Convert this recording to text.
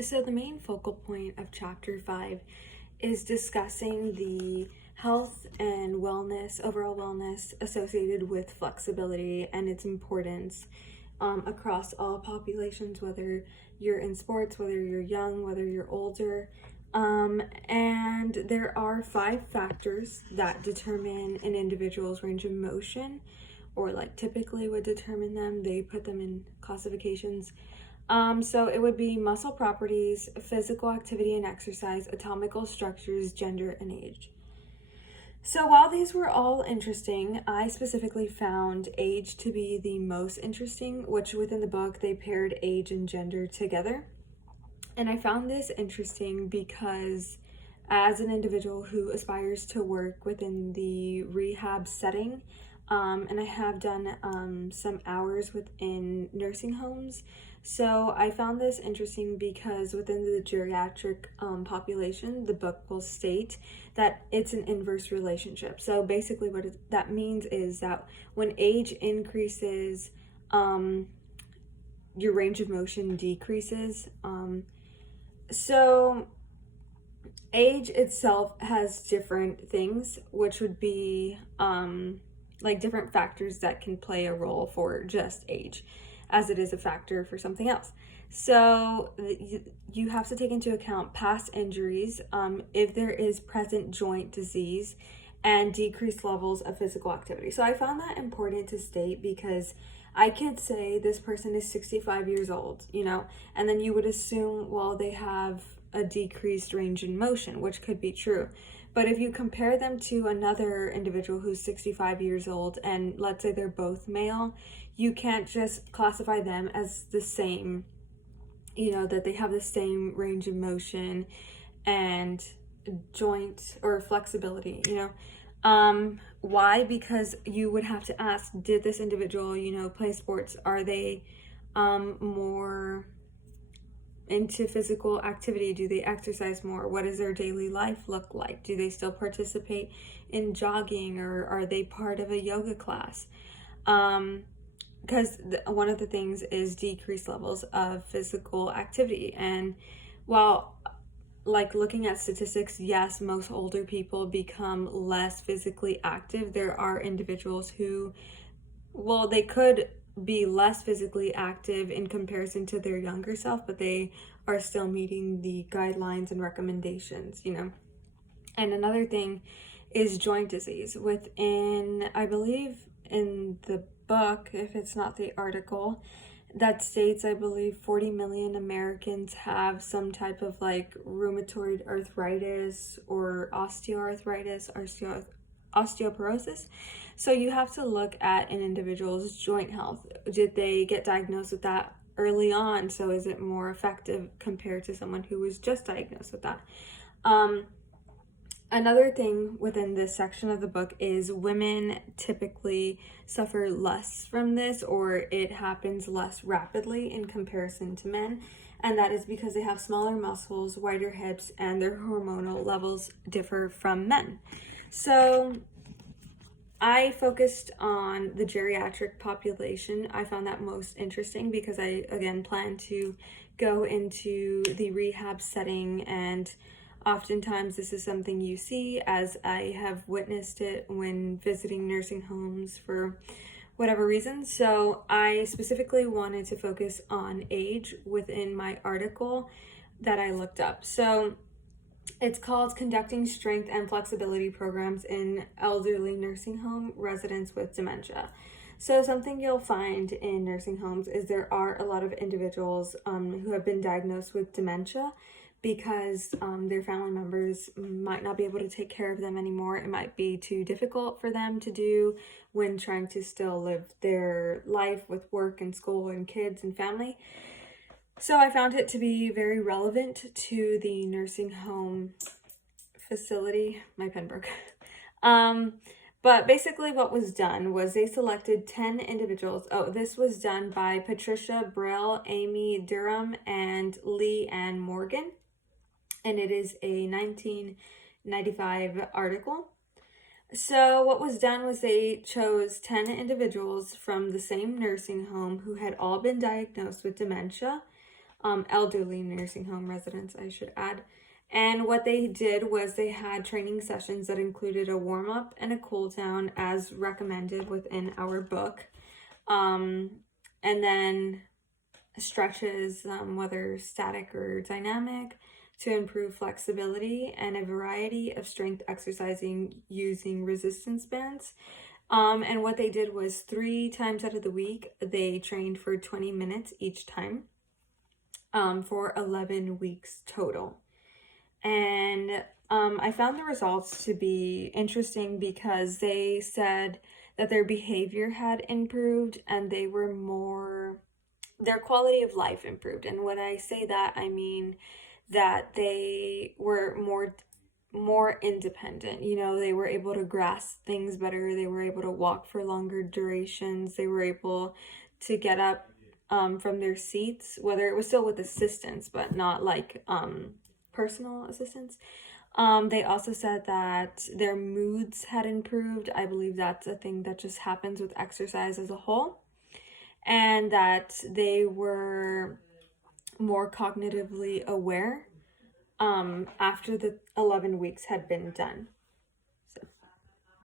So, the main focal point of chapter 5 is discussing the health and wellness, overall wellness associated with flexibility and its importance across all populations, whether you're in sports, whether you're young, whether you're older. And there are 5 factors that determine an individual's range of motion, or like typically would determine them. They put them in classifications. So it would be muscle properties, physical activity and exercise, anatomical structures, gender, and age. So while these were all interesting, I specifically found age to be the most interesting, which within the book they paired age and gender together. And I found this interesting because as an individual who aspires to work within the rehab setting, and I have done some hours within nursing homes. So I found this interesting because within the geriatric population, the book will state that it's an inverse relationship. So basically, what that means is that when age increases, your range of motion decreases. So age itself has different things, which would be like different factors that can play a role for just age, as it is a factor for something else. So you have to take into account past injuries, if there is present joint disease, and decreased levels of physical activity. So I found that important to state because I can't say this person is 65 years old, and then you would assume, well, they have a decreased range in motion, which could be true. But if you compare them to another individual who's 65 years old, and let's say they're both male, you can't just classify them as the same, that they have the same range of motion and joint or flexibility, Why? Because you would have to ask, did this individual, play sports? Are they more into physical activity? Do they exercise more? What does their daily life look like? Do they still participate in jogging, or are they part of a yoga class? Because one of the things is decreased levels of physical activity. And while like looking at statistics, yes, most older people become less physically active. There are individuals who, well, they could be less physically active in comparison to their younger self, but they are still meeting the guidelines and recommendations, And another thing is joint disease. Within, I believe in the book, if it's not the article, that states, I believe 40 million Americans have some type of like rheumatoid arthritis or osteoporosis. So you have to look at an individual's joint health. Did they get diagnosed with that early on? So is it more effective compared to someone who was just diagnosed with that? Another thing within this section of the book is women typically suffer less from this, or it happens less rapidly in comparison to men. And that is because they have smaller muscles, wider hips, and their hormonal levels differ from men. So I focused on the geriatric population. I found that most interesting because I, again, plan to go into the rehab setting, and oftentimes this is something you see, as I have witnessed it when visiting nursing homes for whatever reason. So I specifically wanted to focus on age within my article that I looked up. So it's called Conducting Strength and Flexibility Programs in Elderly Nursing Home Residents with Dementia. So something you'll find in nursing homes is there are a lot of individuals who have been diagnosed with dementia because their family members might not be able to take care of them anymore. It might be too difficult for them to do when trying to still live their life with work and school and kids and family. So I found it to be very relevant to the nursing home facility. My pen broke. But basically what was done was they selected 10 individuals. Oh, this was done by Patricia Brill, Amy Durham, and Lee Ann Morgan. And it is a 1995 article. So what was done was they chose 10 individuals from the same nursing home who had all been diagnosed with dementia. elderly nursing home residents, I should add. And what they did was they had training sessions that included a warm up and a cool down as recommended within our book. And then stretches, whether static or dynamic, to improve flexibility, and a variety of strength exercising using resistance bands. And what they did was 3 times out of the week, they trained for 20 minutes each time, for 11 weeks total. And I found the results to be interesting because they said that their behavior had improved and they were their quality of life improved. And when I say that, I mean that they were more independent. You know, they were able to grasp things better. They were able to walk for longer durations. They were able to get up from their seats, whether it was still with assistance, but not like personal assistance. They also said that their moods had improved. I believe that's a thing that just happens with exercise as a whole. And that they were more cognitively aware after the 11 weeks had been done.